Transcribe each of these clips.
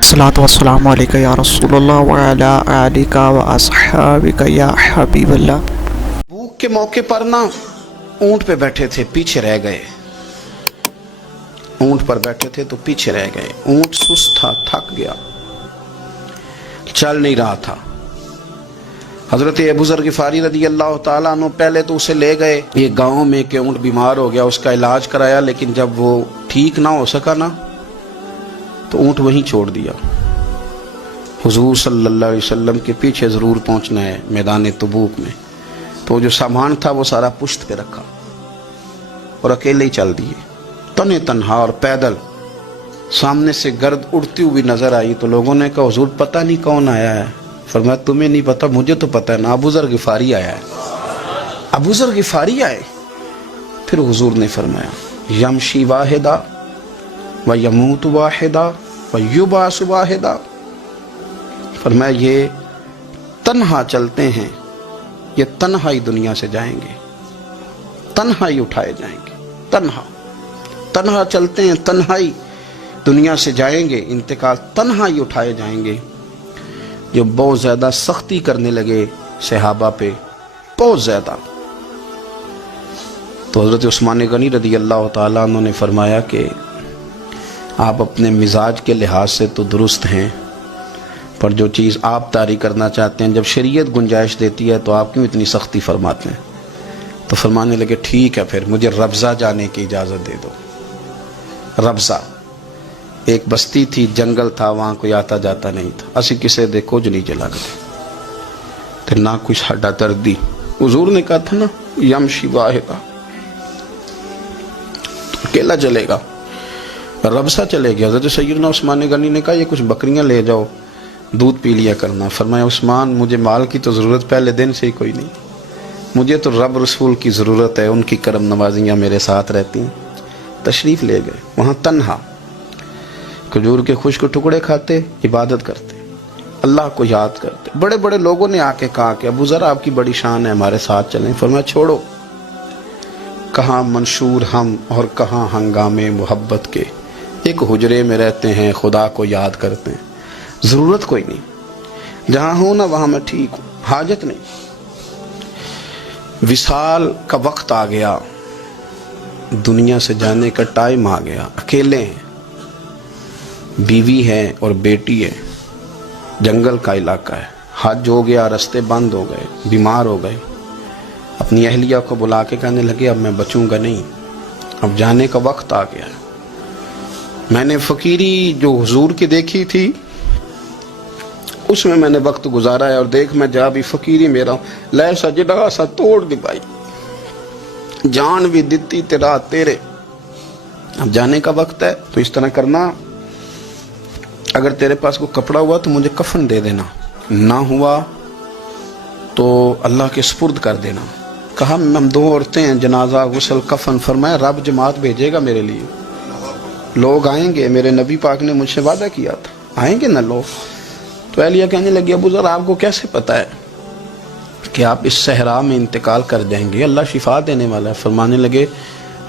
الصلاۃ والسلام علیکہ یا رسول اللہ وعلی آلک و اصحابک یا حبیب اللہ۔ بھوک کے موقع پر نا اونٹ پہ بیٹھے تھے، پیچھے رہ گئے۔ اونٹ پر بیٹھے تھے تو پیچھے رہ گئے۔ اونٹ سست تھا، تھک گیا، چل نہیں رہا تھا۔ حضرت ابو ذر غفاری رضی اللہ تعالیٰ عنہ پہلے تو اسے لے گئے یہ گاؤں میں کہ اونٹ بیمار ہو گیا، اس کا علاج کرایا، لیکن جب وہ ٹھیک نہ ہو سکا نا تو اونٹ وہیں چھوڑ دیا۔ حضور صلی اللہ علیہ وسلم کے پیچھے ضرور پہنچنا ہے میدان تبوک میں، تو جو سامان تھا وہ سارا پشت پہ رکھا اور اکیلے ہی چل دیے، تنے تنہا اور پیدل۔ سامنے سے گرد اڑتی ہوئی نظر آئی تو لوگوں نے کہا حضور پتہ نہیں کون آیا ہے۔ فرمایا تمہیں نہیں پتا، مجھے تو پتہ ہے نا، ابو ذر غفاری آیا ہے۔ ابو ذر غفاری آئے۔ پھر حضور نے فرمایا یمشی واحدہ و یموت واحدہ و یبعث واحدہ، فرمایا یہ تنہا چلتے ہیں، یہ تنہا ہی دنیا سے جائیں گے، تنہا ہی اٹھائے جائیں گے، تنہا چلتے ہیں، تنہا ہی دنیا سے جائیں گے، انتقال تنہا ہی اٹھائے جائیں گے۔ جو بہت زیادہ سختی کرنے لگے صحابہ پہ، بہت زیادہ، تو حضرت عثمان غنی رضی اللہ تعالیٰ عنہ نے فرمایا کہ آپ اپنے مزاج کے لحاظ سے تو درست ہیں، پر جو چیز آپ طاری کرنا چاہتے ہیں جب شریعت گنجائش دیتی ہے تو آپ کیوں اتنی سختی فرماتے ہیں؟ تو فرمانے لگے ٹھیک ہے پھر مجھے ربضہ جانے کی اجازت دے دو۔ ربضہ ایک بستی تھی، جنگل تھا، وہاں کوئی آتا جاتا نہیں تھا، اسی کسے دے کچھ نہیں چلا گئے تو نہ کچھ ہڈا دردی۔ حضور نے کہا تھا نا یمشی واحدہ، اکیلا چلے گا، ربضہ چلے گیا۔ حضرت سیدنا عثمان غنی نے کہا یہ کچھ بکریاں لے جاؤ، دودھ پی لیا کرنا۔ فرمایا عثمان مجھے مال کی تو ضرورت پہلے دن سے ہی کوئی نہیں، مجھے تو رب رسول کی ضرورت ہے، ان کی کرم نوازیاں میرے ساتھ رہتی ہیں۔ تشریف لے گئے، وہاں تنہا کھجور کے خشک ٹکڑے کھاتے، عبادت کرتے، اللہ کو یاد کرتے۔ بڑے بڑے لوگوں نے آ کے کہا کہ ابو ذر آپ کی بڑی شان ہے، ہمارے ساتھ چلیں۔ فرمایا چھوڑو، کہاں منشور ہم اور کہاں ہنگامے محبت کے، ایک حجرے میں رہتے ہیں، خدا کو یاد کرتے ہیں، ضرورت کوئی نہیں، جہاں ہوں نا وہاں میں ٹھیک ہوں، حاجت نہیں۔ وصال کا وقت آ گیا، دنیا سے جانے کا ٹائم آ گیا، اکیلے ہیں، بیوی ہے اور بیٹی ہے، جنگل کا علاقہ ہے، حج ہو گیا، رستے بند ہو گئے، بیمار ہو گئے۔ اپنی اہلیہ کو بلا کے کہنے لگے اب میں بچوں گا نہیں، اب جانے کا وقت آ گیا ہے۔ میں نے فقیری جو حضور کی دیکھی تھی اس میں نے وقت گزارا ہے، اور دیکھ میں جا بھی فقیری میرا ہوں، لے سجدہ سا توڑ دی بھائی، جان بھی دیتی تیرا تیرے، اب جانے کا وقت ہے۔ تو اس طرح کرنا، اگر تیرے پاس کوئی کپڑا ہوا تو مجھے کفن دے دینا، نہ ہوا تو اللہ کے سپرد کر دینا۔ کہا ہم دو عورتیں ہیں، جنازہ غسل کفن۔ فرمایا رب جماعت بھیجے گا میرے لیے، لوگ آئیں گے، میرے نبی پاک نے مجھ سے وعدہ کیا تھا آئیں گے نا لوگ۔ تو اہلیہ کہنے لگی ابو ذر آپ کو کیسے پتا ہے کہ آپ اس صحرا میں انتقال کر جائیں گے؟ اللہ شفا دینے والا ہے۔ فرمانے لگے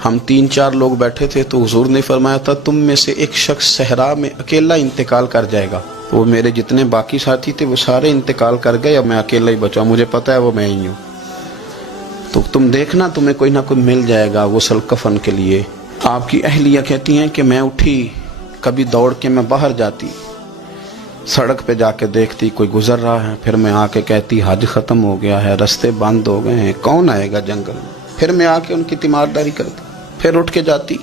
ہم 3-4 لوگ بیٹھے تھے تو حضور نے فرمایا تھا تم میں سے ایک شخص صحرا میں اکیلا انتقال کر جائے گا۔ وہ میرے جتنے باقی ساتھی تھے وہ سارے انتقال کر گئے، اب میں اکیلا ہی بچا، مجھے پتا ہے وہ میں ہی ہوں، تو تم دیکھنا تمہیں کوئی نہ کوئی مل جائے گا غسل کفن کے لیے۔ آپ کی اہلیہ کہتی ہیں کہ میں اٹھی، کبھی دوڑ کے میں باہر جاتی، سڑک پہ جا کے دیکھتی کوئی گزر رہا ہے، پھر میں آ کے کہتی حج ختم ہو گیا ہے، رستے بند ہو گئے ہیں، کون آئے گا جنگل میں؟ پھر میں آ کے ان کی تیمارداری کرتی، پھر اٹھ کے جاتی،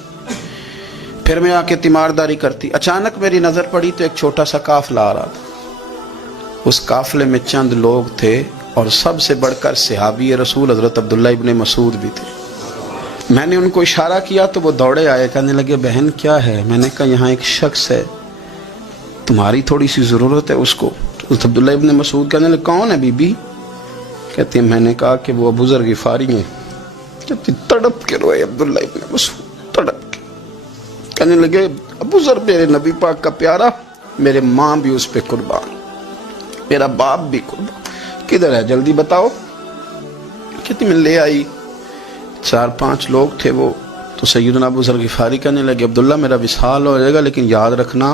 پھر میں آ کے تیمارداری کرتی۔ اچانک میری نظر پڑی تو ایک چھوٹا سا قافلہ آ رہا تھا، اس قافلے میں چند لوگ تھے اور سب سے بڑھ کر صحابی رسول حضرت عبداللہ ابن مسعود بھی تھے۔ میں نے ان کو اشارہ کیا تو وہ دوڑے آئے، کہنے لگے بہن کیا ہے؟ میں نے کہا یہاں ایک شخص ہے، تمہاری تھوڑی سی ضرورت ہے اس کو۔ حضرت عبداللہ ابن مسعود کہنے لگے کون ہے بی بی؟ کہتے ہیں میں نے کہا کہ وہ ابو ذر غفاری ہیں۔ کہتی تڑپ کے روئے عبداللہ ابن مسعود، تڑپ کے کہنے لگے ابو ذر میرے نبی پاک کا پیارا، میرے ماں بھی اس پہ قربان، میرا باپ بھی قربان، کدھر ہے جلدی بتاؤ۔ کہتی میں لے آئی، 4-5 لوگ تھے وہ، تو سیدنا ابو ذر غفاری کہنے لگے عبداللہ میرا وصال ہو جائے گا، لیکن یاد رکھنا